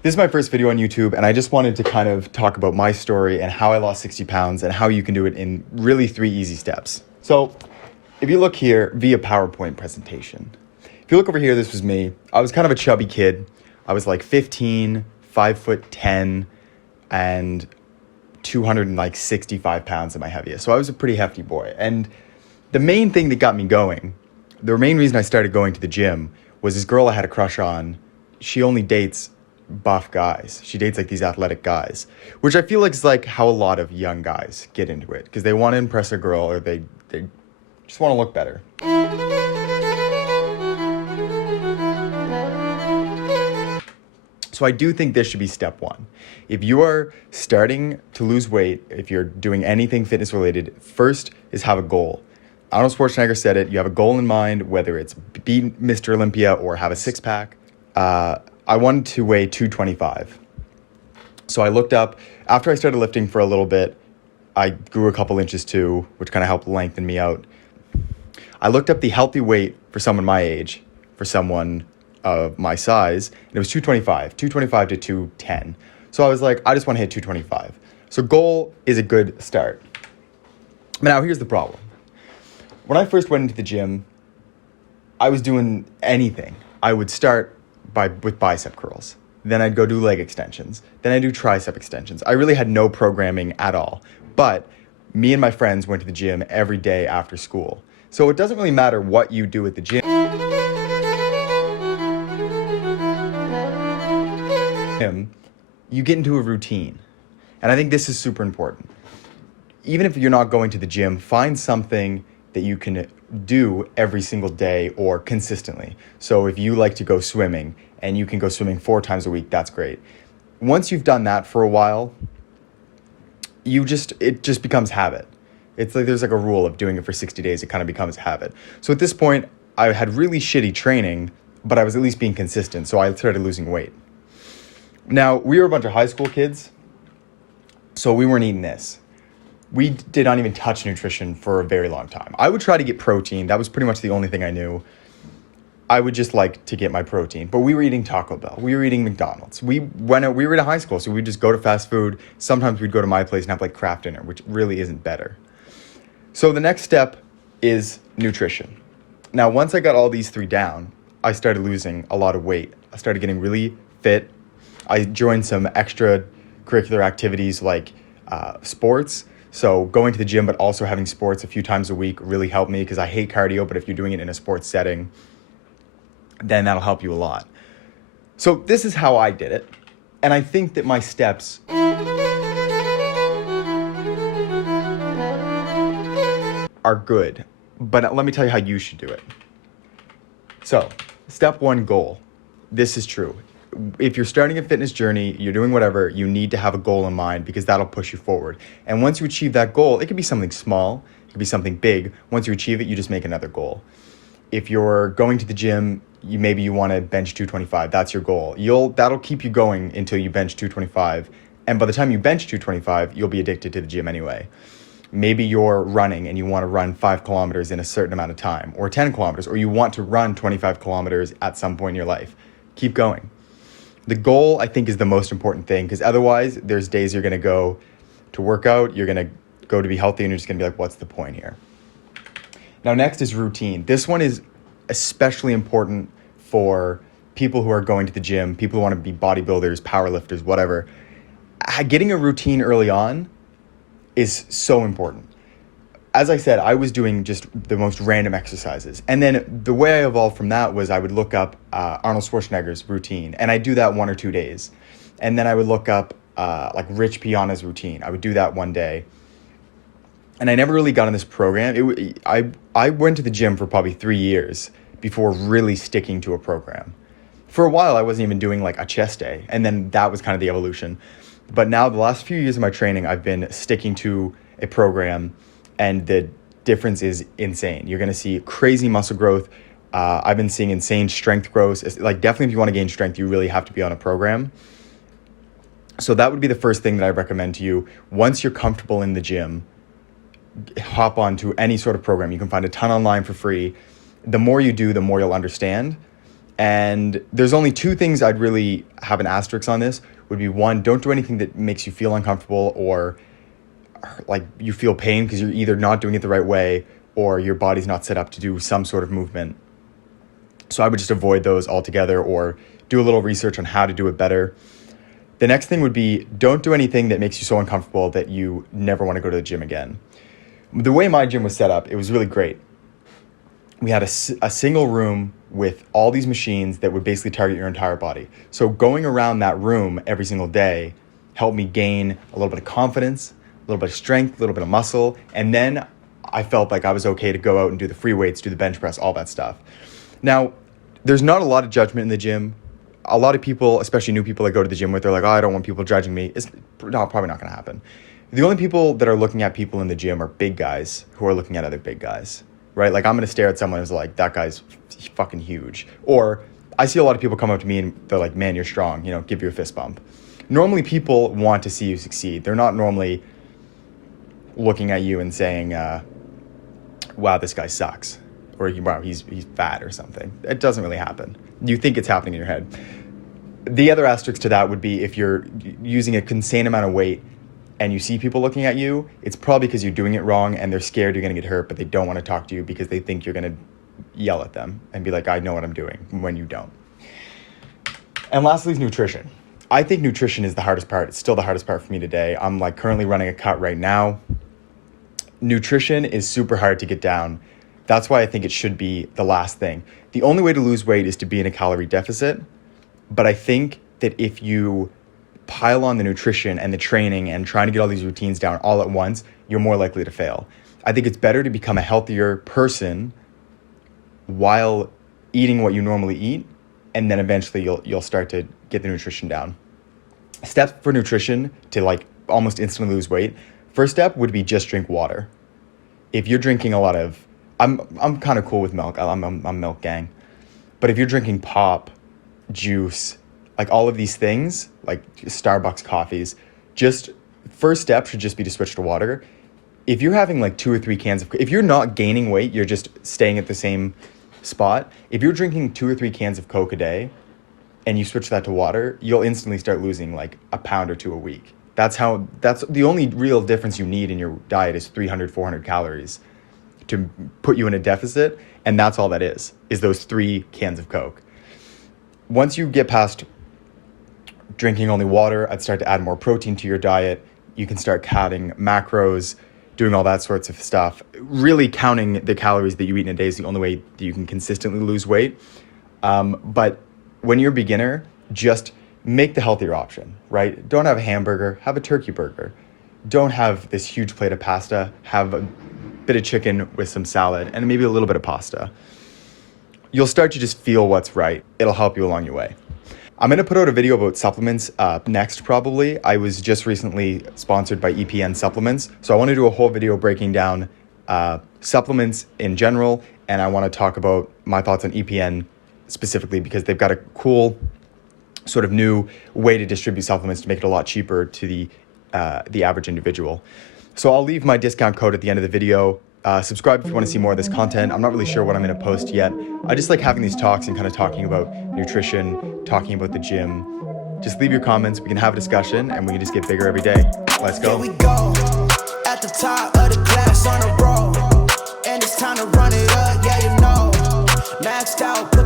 This is my first video on YouTube, and I just wanted to kind of talk about my story and how I lost 60 pounds and how you can do it in really 3 easy steps. So if you look here via PowerPoint presentation, if you look over here, this was me. I was kind of a chubby kid. I was like 15, 5'10", and 265 pounds at my heaviest. So I was a pretty hefty boy. And the main thing that got me going, the main reason I started going to the gym was this girl I had a crush on. She only dates buff guys. She dates like these athletic guys, which I feel like is like how a lot of young guys get into it, because they want to impress a girl or they just want to look better. So I do think this should be step one. If you are starting to lose weight, if you're doing anything fitness related, first is have a goal. Arnold Schwarzenegger said it, you have a goal in mind, whether it's be Mr. Olympia or have a six-pack. I wanted to weigh 225. So I looked up, after I started lifting for a little bit, I grew a couple inches too, which kind of helped lengthen me out. I looked up the healthy weight for someone my age, for someone of my size, and it was 225 to 210. So I was like, I just want to hit 225. So goal is a good start. But now here's the problem. When I first went into the gym, I was doing anything. I would start with bicep curls. Then I'd go do leg extensions. Then I'd do tricep extensions. I really had no programming at all. But me and my friends went to the gym every day after school. So it doesn't really matter what you do at the gym. You get into a routine. And I think this is super important. Even if you're not going to the gym, find something that you can do every single day or consistently. So if you like to go swimming and you can go swimming 4 times a week, that's great. Once you've done that for a while, it just becomes habit. It's like there's like a rule of doing it for 60 days, it kind of becomes a habit. So at this point, I had really shitty training, but I was at least being consistent, so I started losing weight. Now, we were a bunch of high school kids, so we weren't eating this. We did not even touch nutrition for a very long time. I would try to get protein. That was pretty much the only thing I knew. I would just like to get my protein. But we were eating Taco Bell. We were eating McDonald's. We were in high school, so we'd just go to fast food. Sometimes we'd go to my place and have like craft dinner, which really isn't better. So the next step is nutrition. Now, once I got all these 3 down, I started losing a lot of weight. I started getting really fit. I joined some extracurricular activities like sports. So going to the gym, but also having sports a few times a week really helped me, because I hate cardio, but if you're doing it in a sports setting, then that'll help you a lot. So this is how I did it. And I think that my steps are good, but let me tell you how you should do it. So step 1, goal. This is true. If you're starting a fitness journey, you're doing whatever, you need to have a goal in mind, because that'll push you forward. And once you achieve that goal, it could be something small, it could be something big. Once you achieve it, you just make another goal. If you're going to the gym, maybe you want to bench 225. That's your goal. That'll keep you going until you bench 225. And by the time you bench 225, you'll be addicted to the gym anyway. Maybe you're running and you want to run 5 kilometers in a certain amount of time, or 10 kilometers, or you want to run 25 kilometers at some point in your life. Keep going. The goal, I think, is the most important thing, because otherwise there's days you're going to go to work out, you're going to go to be healthy, and you're just going to be like, what's the point here? Now, next is routine. This one is especially important for people who are going to the gym, people who want to be bodybuilders, powerlifters, whatever. Getting a routine early on is so important. As I said, I was doing just the most random exercises. And then the way I evolved from that was I would look up Arnold Schwarzenegger's routine, and I'd do that 1 or 2 days. And then I would look up like Rich Piana's routine. I would do that one day. And I never really got in this program. I went to the gym for probably 3 years before really sticking to a program. For a while, I wasn't even doing like a chest day, and then that was kind of the evolution. But now the last few years of my training, I've been sticking to a program, and the difference is insane. You're going to see crazy muscle growth. I've been seeing insane strength growth. Like, definitely if you want to gain strength, you really have to be on a program. So that would be the first thing that I recommend to you. Once you're comfortable in the gym, hop onto any sort of program. You can find a ton online for free. The more you do, the more you'll understand. And there's only two things I'd really have an asterisk on this. Would be one, don't do anything that makes you feel uncomfortable or like you feel pain because you're either not doing it the right way or your body's not set up to do some sort of movement. So I would just avoid those altogether or do a little research on how to do it better. The next thing would be, don't do anything that makes you so uncomfortable that you never want to go to the gym again. The way my gym was set up, it was really great. We had a single room with all these machines that would basically target your entire body. So going around that room every single day helped me gain a little bit of confidence, a little bit of strength, a little bit of muscle, and then I felt like I was okay to go out and do the free weights, do the bench press, all that stuff. Now, there's not a lot of judgment in the gym. A lot of people, especially new people that go to the gym with, they're like, oh, I don't want people judging me. It's probably not going to happen. The only people that are looking at people in the gym are big guys who are looking at other big guys, right? Like I'm going to stare at someone who's like, that guy's fucking huge. Or I see a lot of people come up to me and they're like, man, you're strong, give you a fist bump. Normally people want to see you succeed. They're not normally looking at you and saying, wow, this guy sucks. Or wow, he's fat or something. It doesn't really happen. You think it's happening in your head. The other asterisk to that would be if you're using a insane amount of weight and you see people looking at you, it's probably because you're doing it wrong and they're scared you're going to get hurt, but they don't want to talk to you because they think you're going to yell at them and be like, I know what I'm doing, when you don't. And lastly is nutrition. I think nutrition is the hardest part. It's still the hardest part for me today. I'm like currently running a cut right now. Nutrition is super hard to get down. That's why I think it should be the last thing. The only way to lose weight is to be in a calorie deficit. But I think that if you pile on the nutrition and the training and trying to get all these routines down all at once, you're more likely to fail. I think it's better to become a healthier person while eating what you normally eat, and then eventually you'll start to get the nutrition down. Steps for nutrition to like almost instantly lose weight. First step would be just drink water. If you're drinking a lot of, I'm kind of cool with milk. I'm milk gang. But if you're drinking pop, juice, like all of these things, like Starbucks coffees, just first step should just be to switch to water. If you're having like 2 or 3 cans of, if you're not gaining weight, you're just staying at the same spot. If you're drinking 2 or 3 cans of Coke a day and you switch that to water, you'll instantly start losing like a pound or 2 a week. That's the only real difference you need in your diet is 300, 400 calories to put you in a deficit. And that's all that is those 3 cans of Coke. Once you get past drinking only water, I'd start to add more protein to your diet. You can start counting macros, doing all that sorts of stuff. Really counting the calories that you eat in a day is the only way that you can consistently lose weight. But when you're a beginner, just make the healthier option, right? Don't have a hamburger, have a turkey burger. Don't have this huge plate of pasta, have a bit of chicken with some salad and maybe a little bit of pasta. You'll start to just feel what's right. It'll help you along your way. I'm going to put out a video about supplements next probably. I was just recently sponsored by EPN supplements. So I want to do a whole video breaking down supplements in general. And I want to talk about my thoughts on EPN specifically because they've got a cool sort of new way to distribute supplements to make it a lot cheaper to the average individual. So I'll leave my discount code at the end of the video. Subscribe if you want to see more of this content. I'm not really sure what I'm going to post yet. I just like having these talks and kind of talking about nutrition, talking about the gym. Just leave your comments. We can have a discussion and we can just get bigger every day. Let's go. Here we go. At the top of the class on a roll. And it's time to run it up. Yeah, you know. Maxed out.